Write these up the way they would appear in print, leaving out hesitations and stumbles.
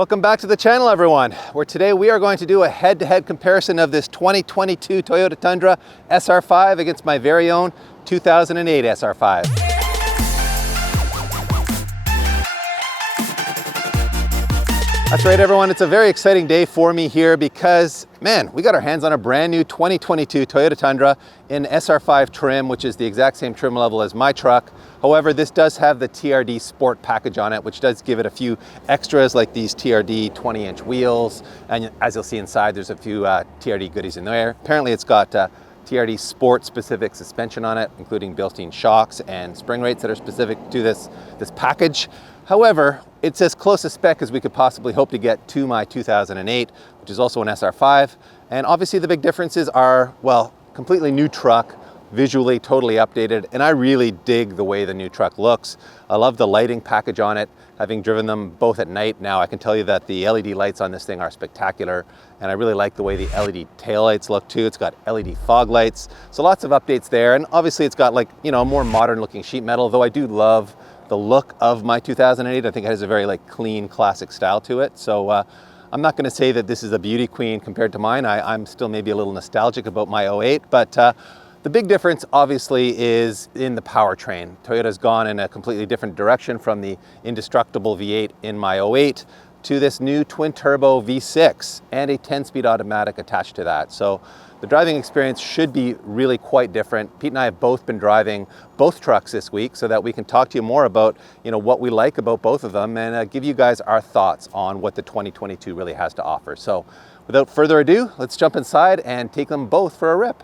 Welcome back to the channel, everyone, where today we are going to do a head-to-head comparison of this 2022 Toyota Tundra SR5 against my very own 2008 SR5. That's right, everyone. It's a very exciting day for me here because, man, we got our hands on a brand new 2022 Toyota Tundra in SR5 trim, which is the exact same trim level as my truck. However, this does have the TRD Sport package on it, which does give it a few extras like these TRD 20-inch wheels. And as you'll see inside, there's a few TRD goodies in there. Apparently, it's got TRD Sport specific suspension on it, including built-in shocks and spring rates that are specific to this package. However, it's as close a spec as we could possibly hope to get to my 2008, which is also an SR5. And obviously the big differences are, well, completely new truck, visually totally updated, and I really dig the way the new truck looks. I love the lighting package on it. Having driven them both at night now, I can tell you that the LED lights on this thing are spectacular, and I really like the way the LED taillights look too. It's got LED fog lights, so lots of updates there, and obviously it's got, like, you know, more modern looking sheet metal, though I do love the look of my 2008. I think it has a very clean, classic style to it. So I'm not gonna say that this is a beauty queen compared to mine. I'm still maybe a little nostalgic about my 08, but the big difference obviously is in the powertrain. Toyota's gone in a completely different direction from the indestructible V8 in my 08 to this new twin turbo V6 and a 10-speed automatic attached to that. So the driving experience should be really quite different. Pete and I have both been driving both trucks this week so that we can talk to you more about, you know, what we like about both of them and give you guys our thoughts on what the 2022 really has to offer. So without further ado, let's jump inside and take them both for a rip.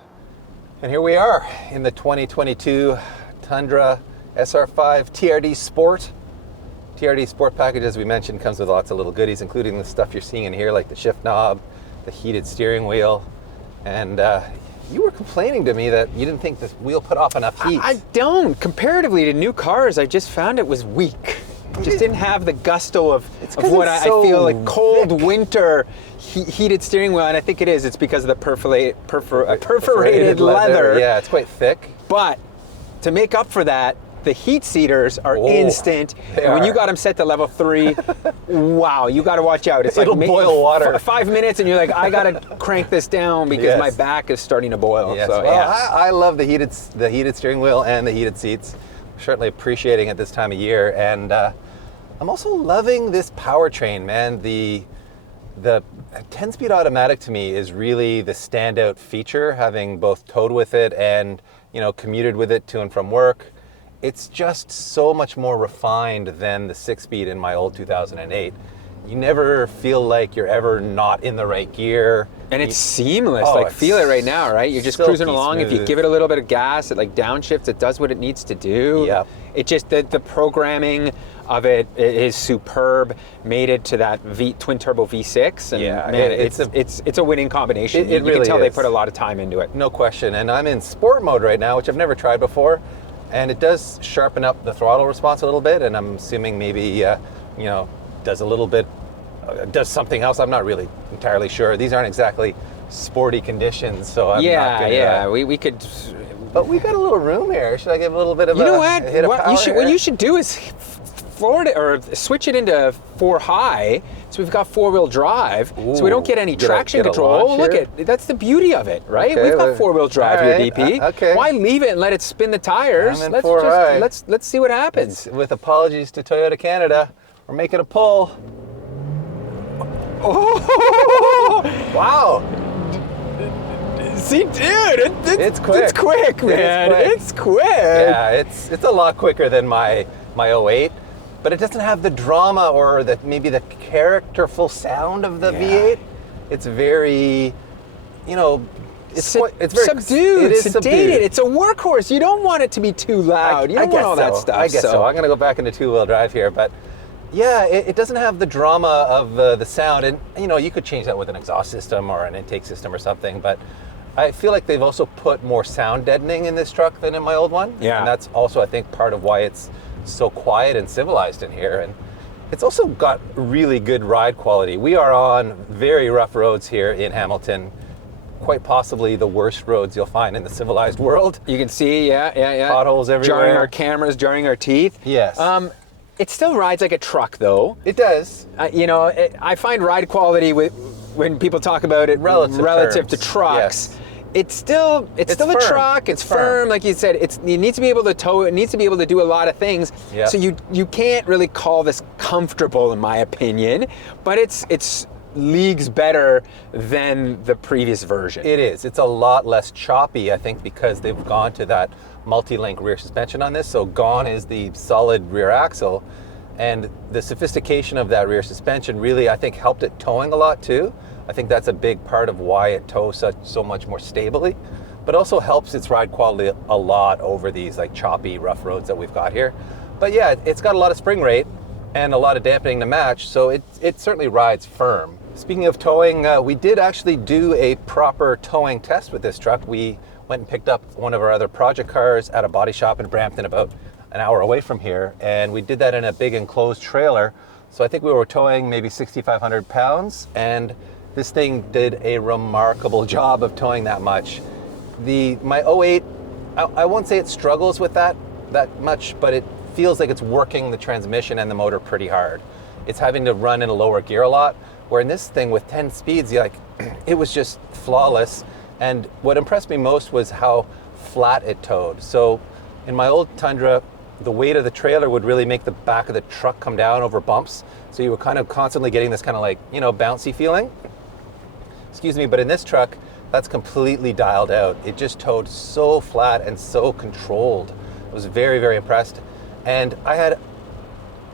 And here we are in the 2022 Tundra SR5 TRD Sport. TRD Sport package, as we mentioned, comes with lots of little goodies, including the stuff you're seeing in here, like the shift knob, the heated steering wheel. And you were complaining to me that you didn't think this wheel put off enough heat. I don't. Comparatively to new cars, I just found it was weak. It just didn't have the gusto of what I feel like cold winter heated steering wheel, and I think it is. It's because of the perforated leather. Yeah, it's quite thick. But to make up for that, the heat seaters are instant. And when you got them set to level 3, wow, you got to watch out. It's It'll boil water. 5 minutes, and you're like, I got to crank this down because my back is starting to boil. Yes. So, well, yeah. I love the heated steering wheel and the heated seats. Certainly appreciating it this time of year, and I'm also loving this powertrain, man. The 10-speed automatic to me is really the standout feature, having both towed with it and, you know, commuted with it to and from work. It's just so much more refined than the 6-speed in my old 2008. You never feel like you're ever not in the right gear. And it's seamless. Feel it right now, right? You're just cruising along. Smooth. If you give it a little bit of gas, it downshifts. It does what it needs to do. Yeah. It just the programming of it is superb. Made it to that twin turbo V6, and yeah, man, it's a winning combination. You really can tell is. they put a lot of time into it. No question. And I'm in sport mode right now, which I've never tried before. And it does sharpen up the throttle response a little bit, and I'm assuming maybe, you know, does a little bit, does something else. I'm not really entirely sure. These aren't exactly sporty conditions, so I'm not gonna, we could. But we got a little room here. Should I give a little bit of a hit of power here? What you should do is floor it or switch it into 4 high, so we've got 4-wheel drive. Ooh, so we don't get any traction control. Look that's the beauty of it, right? Okay, we've got 4-wheel drive here, DP. Okay. Why leave it and let it spin the tires? I'm in Let's see what happens. With apologies to Toyota Canada, we're making a pull. Oh! Wow. See, dude, it's quick. It's quick, man. It's quick. Yeah, it's a lot quicker than my 08. But it doesn't have the drama or maybe the characterful sound of the V8. It's very, you know, it's very subdued. It is sedated. subdued. It's a workhorse. You don't want it to be too loud. You don't want all that stuff. I guess so. I'm going to go back into 2-wheel drive here, but yeah, it doesn't have the drama of the sound. And, you know, you could change that with an exhaust system or an intake system or something, but I feel like they've also put more sound deadening in this truck than in my old one. Yeah. And that's also, I think, part of why it's so quiet and civilized in here. And it's also got really good ride quality. We are on very rough roads here in Hamilton, quite possibly the worst roads you'll find in the civilized world. You can see, yeah. Potholes everywhere. Jarring our cameras, jarring our teeth. Yes. It still rides like a truck, though. It does. You know, I find ride quality when people talk about it relative to trucks. Yes. It's still a truck. It's firm, like you said. It needs to be able to tow. It needs to be able to do a lot of things. Yep. So you can't really call this comfortable, in my opinion. But it's leagues better than the previous version. It is. It's a lot less choppy, I think, because they've gone to that multi-link rear suspension on this. So gone is the solid rear axle, and the sophistication of that rear suspension really, I think, helped it towing a lot too. I think that's a big part of why it tows so much more stably, but also helps its ride quality a lot over these like choppy, rough roads that we've got here. But yeah, it's got a lot of spring rate and a lot of dampening to match, so it certainly rides firm. Speaking of towing, we did actually do a proper towing test with this truck. We went and picked up one of our other project cars at a body shop in Brampton, about an hour away from here, and we did that in a big enclosed trailer. So I think we were towing maybe 6,500 pounds, and this thing did a remarkable job of towing that much. My 08, I won't say it struggles with that much, but it feels like it's working the transmission and the motor pretty hard. It's having to run in a lower gear a lot, where in this thing with 10 speeds, it was just flawless. And what impressed me most was how flat it towed. So in my old Tundra, the weight of the trailer would really make the back of the truck come down over bumps. So you were kind of constantly getting this kind of like, bouncy feeling. Excuse me, but in this truck, that's completely dialed out. It just towed so flat and so controlled. I was very, very impressed. And I had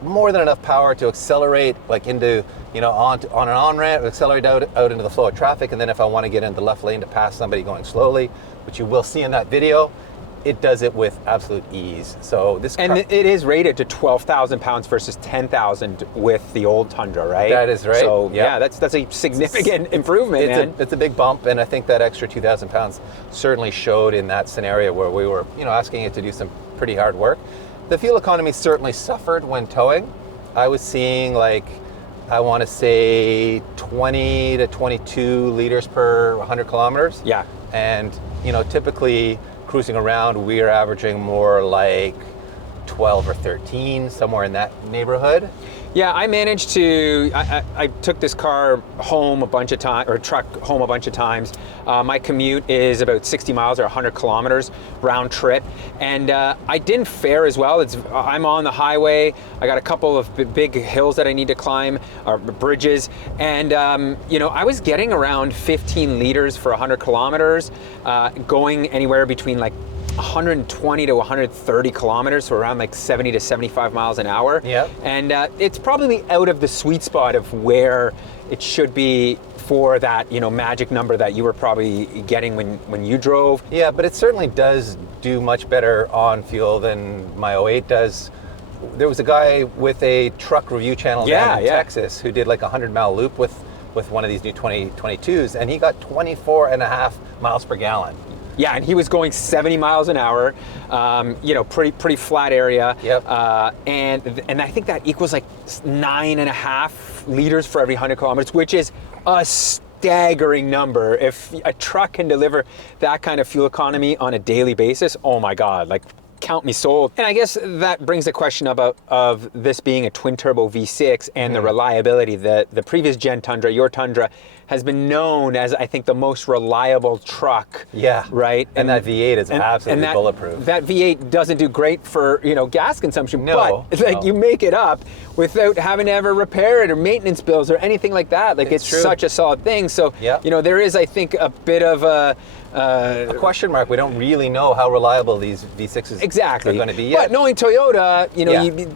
more than enough power to accelerate like into, on an on-ramp, accelerate out into the flow of traffic. And then if I want to get into the left lane to pass somebody going slowly, which you will see in that video, it does it with absolute ease. So this car, and it is rated to 12,000 pounds versus 10,000 with the old Tundra, right? That is right. So yeah, that's a significant improvement, man. It's a big bump, and I think that extra 2,000 pounds certainly showed in that scenario where we were, asking it to do some pretty hard work. The fuel economy certainly suffered when towing. I was seeing I want to say 20 to 22 liters per 100 kilometers. Yeah. And, typically cruising around, we are averaging more like 12 or 13, somewhere in that neighborhood. Yeah, I managed to, I took this car home a bunch of times, or truck home a bunch of times. My commute is about 60 miles or 100 kilometers round trip. And I didn't fare as well. I'm on the highway. I got a couple of big hills that I need to climb, or bridges. And, I was getting around 15 liters for 100 kilometers, going anywhere between 120 to 130 kilometers, so around 70 to 75 miles an hour. Yep. And it's probably out of the sweet spot of where it should be for that, magic number that you were probably getting when you drove. Yeah, but it certainly does do much better on fuel than my 08 does. There was a guy with a truck review channel down in Texas who did a 100-mile loop with one of these new 2022s, and he got 24 and a half miles per gallon. Yeah, and he was going 70 miles an hour, pretty flat area. Yep. And I think that equals 9.5 liters for every 100 kilometers, which is a staggering number. If a truck can deliver that kind of fuel economy on a daily basis, oh my God, count me sold. And I guess that brings the question of this being a twin turbo V6 and the reliability. The previous gen Tundra, your Tundra, has been known as, I think, the most reliable truck. Yeah. Right? And that V8 is absolutely bulletproof. That V8 doesn't do great for, gas consumption, no, but you make it up without having to ever repair it or maintenance bills or anything like that. It's true. Such a solid thing. So, yeah. There is, I think, a bit of a question mark. We don't really know how reliable these V6s are going to be yet. But knowing Toyota,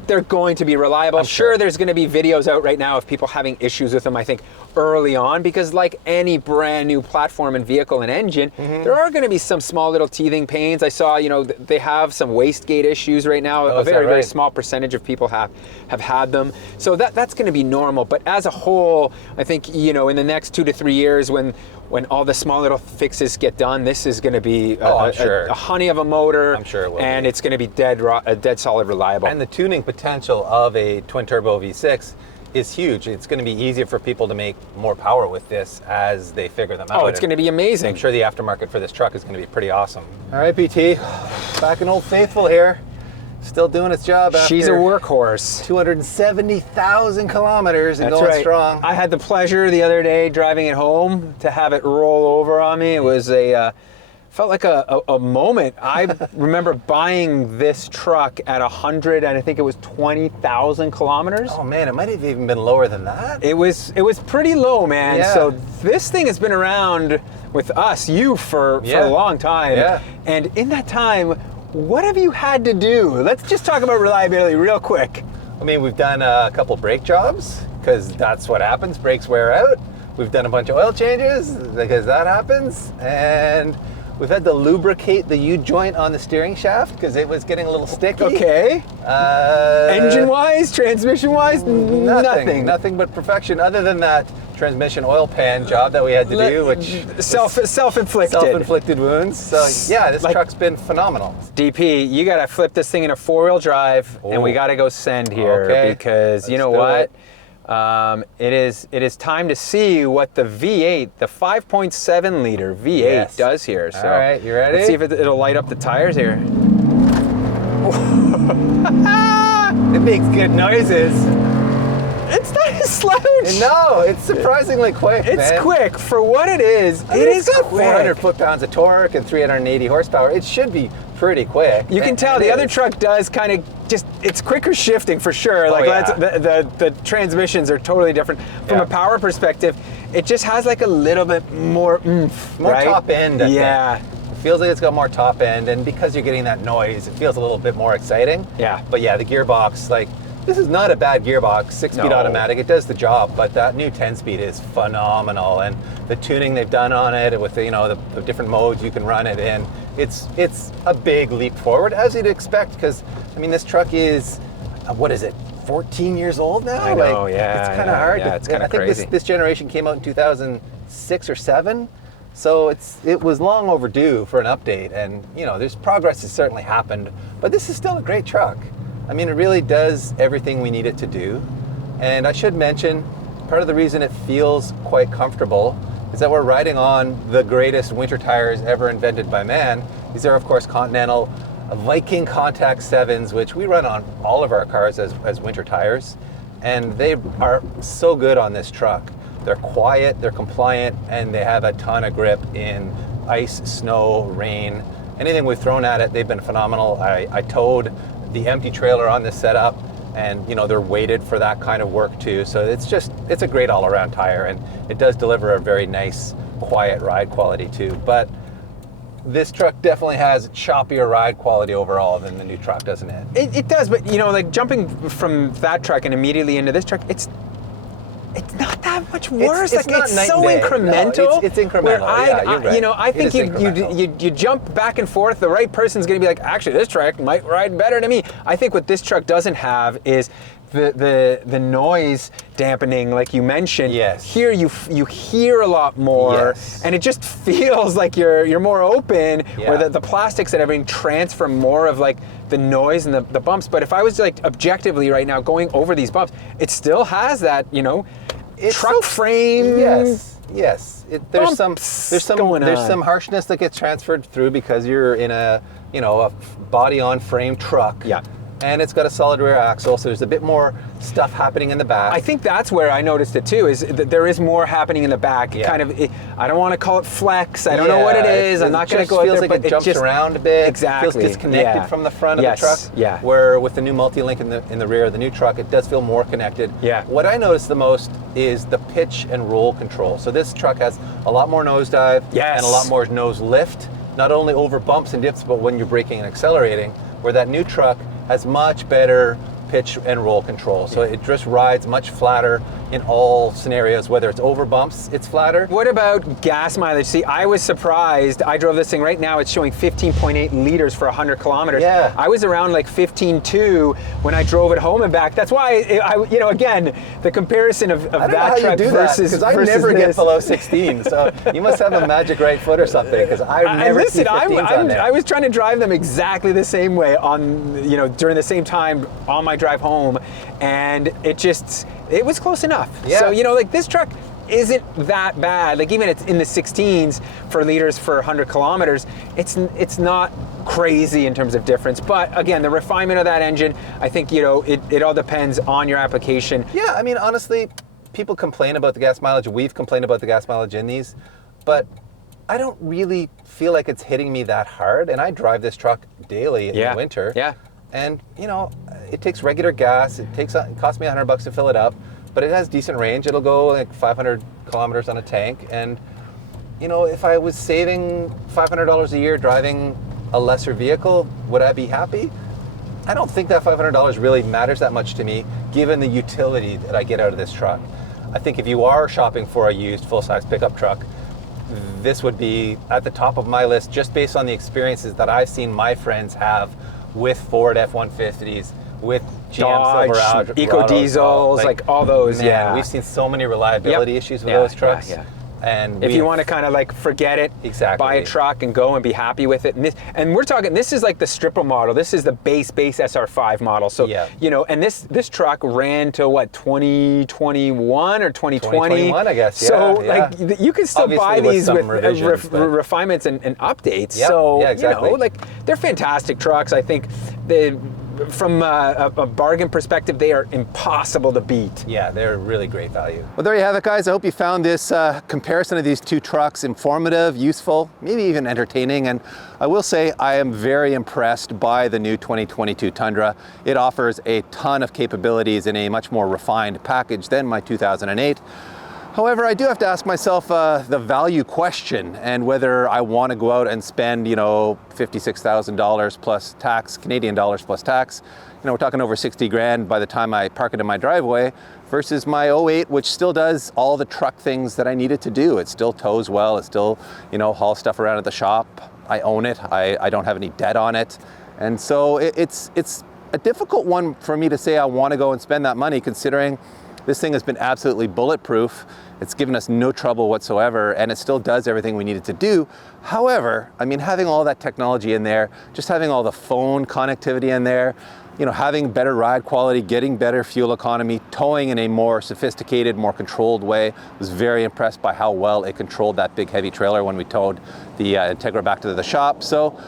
they're going to be reliable. I'm sure there's going to be videos out right now of people having issues with them, I think, early on, because like any brand new platform and vehicle and engine, there are going to be some small little teething pains. I saw, they have some wastegate issues right now. A very small percentage of people have had them. So that's going to be normal. But as a whole, I think, in the next 2 to 3 years, when all the small little fixes get done, this is going to be a honey of a motor. I'm sure it will and be. It's going to be dead solid reliable. And the tuning potential of a twin turbo V6 is huge. It's going to be easier for people to make more power with this as they figure them out. Oh, it's going to be amazing. I'm sure the aftermarket for this truck is going to be pretty awesome. All right, BT, back in Old Faithful here. Still doing its job after She's a workhorse. 270,000 kilometers and That's going right. strong. I had the pleasure the other day driving it home to have it roll over on me. It was felt like a moment. I remember buying this truck at 100, and I think it was 20,000 kilometers. Oh man, it might have even been lower than that. It was pretty low, man. Yeah. So this thing has been around with us, for a long time. Yeah. And in that time, what have you had to do? Let's just talk about reliability real quick. I mean, we've done a couple brake jobs because that's what happens. Brakes wear out. We've done a bunch of oil changes because that happens. And we've had to lubricate the U-joint on the steering shaft because it was getting a little sticky. Okay. Engine-wise, transmission-wise, nothing. Nothing but perfection other than that transmission oil pan job that we had to do, which self-inflicted. Self-inflicted wounds. So yeah, this truck's been phenomenal. DP, you gotta flip this thing in a 4-wheel drive, and we gotta go send here because you know what? It is time to see what the V8, the 5.7 liter V8 does here. So, all right, you ready? Let's see if it'll light up the tires here. It makes good noises. It's not a slouch. No, it's surprisingly quick. It's quick for what it is. I mean, It's got quick. 400 foot-pounds of torque and 380 horsepower. It should be pretty quick. You can tell the other truck does kind of it's quicker shifting for sure. The transmissions are totally different. From a power perspective, it just has like a little bit more oomph, more right? top end. I think. It feels like it's got more top end, and because you're getting that noise, it feels a little bit more exciting. Yeah. But yeah, the gearbox, this is not a bad gearbox, 6-speed automatic. It does the job, but that new 10-speed is phenomenal, and the tuning they've done on it with the different modes you can run it in, it's a big leap forward, as you'd expect, because I mean this truck is, what is it, 14 years old now? I know, It's kind of hard. Yeah, it's kind of crazy. I think this generation came out in 2006 or 7. So it was long overdue for an update, and there's progress has certainly happened, but this is still a great truck. I mean, it really does everything we need it to do. And I should mention, part of the reason it feels quite comfortable is that we're riding on the greatest winter tires ever invented by man. These are, of course, Continental Viking Contact 7s, which we run on all of our cars as winter tires. And they are so good on this truck. They're quiet, they're compliant, and they have a ton of grip in ice, snow, rain. Anything we've thrown at it, they've been phenomenal. I towed the empty trailer on this setup, and they're weighted for that kind of work too. So it's a great all-around tire, and it does deliver a very nice, quiet ride quality too. But this truck definitely has choppier ride quality overall than the new truck, doesn't it? It does, but jumping from that truck and immediately into this truck, it's not that much worse. It's not night so and day. incremental. No, it's incremental. You're right. I think you jump back and forth. The right person's going to be like, actually, this truck might ride better than me. I think what this truck doesn't have is the noise dampening, like you mentioned. Yes. Here you hear a lot more, and it just feels like you're more open. Yeah. Where the plastics and everything transfer more of like the noise and the bumps. But if I was like objectively right now going over these bumps, it still has that truck frame. Yes. There's some harshness that gets transferred through because you're in a body on frame truck. Yeah. And it's got a solid rear axle, so there's a bit more stuff happening in the back. I think that's where I noticed it too, is that there is more happening in the back. Yeah. I don't want to call it flex. I don't know what it is. I'm not going to go out there, feels like it jumps around a bit. Exactly. It feels disconnected from the front of the truck. Yeah. Where with the new multi-link in the rear of the new truck, it does feel more connected. Yeah. What I noticed the most is the pitch and roll control. So this truck has a lot more nosedive and a lot more nose lift, not only over bumps and dips, but when you're braking and accelerating, where that new truck has much better pitch and roll control. So it just rides much flatter in all scenarios, whether it's over bumps, it's flatter. What about gas mileage? See, I was surprised. I drove this thing right now. It's showing 15.8 liters for 100 kilometers. Yeah. I was around like 15.2 when I drove it home and back. That's why again, the comparison of that truck versus because I never get below 16. So you must have a magic right foot or something, because I've never seen 15s on there. I was trying to drive them exactly the same way during the same time on my drive home, and it was close enough. Yeah. So like this truck, isn't that bad. Like even it's in the 16s for liters for 100 kilometers. It's not crazy in terms of difference. But again, the refinement of that engine, I think, you know, it all depends on your application. Yeah, I mean, honestly, people complain about the gas mileage. We've complained about the gas mileage in these, but I don't really feel like it's hitting me that hard. And I drive this truck daily in the winter. Yeah. And you know, it takes regular gas. It costs me $100 to fill it up, but it has decent range. It'll go like 500 kilometers on a tank. And you know, if I was saving $500 a year driving a lesser vehicle, would I be happy? I don't think that $500 really matters that much to me, given the utility that I get out of this truck. I think if you are shopping for a used full-size pickup truck, this would be at the top of my list, just based on the experiences that I've seen my friends have with Ford F-150s, with GM Dodge, Silverado, EcoDiesels, like all those. Man, we've seen so many reliability issues with those trucks. And if you want to kind of like forget it, buy a truck and go and be happy with it. And we're talking, this is like the stripper model. This is the base SR5 model. So, you know, and this truck ran to what, 2021 or 2020? 2021, I guess, So like you can still buy these with refinements and updates. So, you know, like they're fantastic trucks. I think from a bargain perspective, they are impossible to beat. Yeah, they're really great value. Well, there you have it, guys. I hope you found this comparison of these two trucks informative, useful, maybe even entertaining. And I will say I am very impressed by the new 2022 Tundra. It offers a ton of capabilities in a much more refined package than my 2008. However, I do have to ask myself the value question and whether I want to go out and spend, you know, $56,000 plus tax, Canadian dollars plus tax. You know, we're talking over 60 grand by the time I park it in my driveway versus my 08, which still does all the truck things that I need it to do. It still tows well. It still, you know, hauls stuff around at the shop. I own it. I don't have any debt on it. And so it's a difficult one for me to say I want to go and spend that money, considering this thing has been absolutely bulletproof. It's given us no trouble whatsoever, and it still does everything we need it to do. However, I mean, having all that technology in there, just having all the phone connectivity in there, you know, having better ride quality, getting better fuel economy, towing in a more sophisticated, more controlled way. I was very impressed by how well it controlled that big heavy trailer when we towed the Integra back to the shop. So,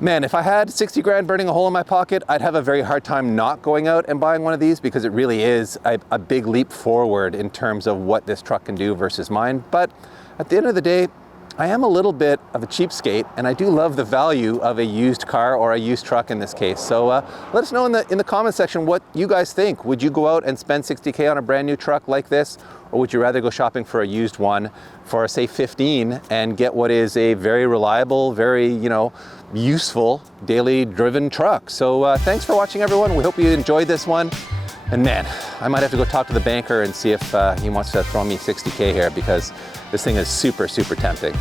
man, if I had 60 grand burning a hole in my pocket, I'd have a very hard time not going out and buying one of these, because it really is a big leap forward in terms of what this truck can do versus mine. But at the end of the day, I am a little bit of a cheapskate, and I do love the value of a used car or a used truck in this case. So let us know in the comment section what you guys think. Would you go out and spend 60K on a brand new truck like this? Or would you rather go shopping for a used one for, say, 15 and get what is a very reliable, very, you know, useful daily driven truck? So thanks for watching, everyone. We hope you enjoyed this one. And man, I might have to go talk to the banker and see if he wants to throw me 60K here, because this thing is super, super tempting.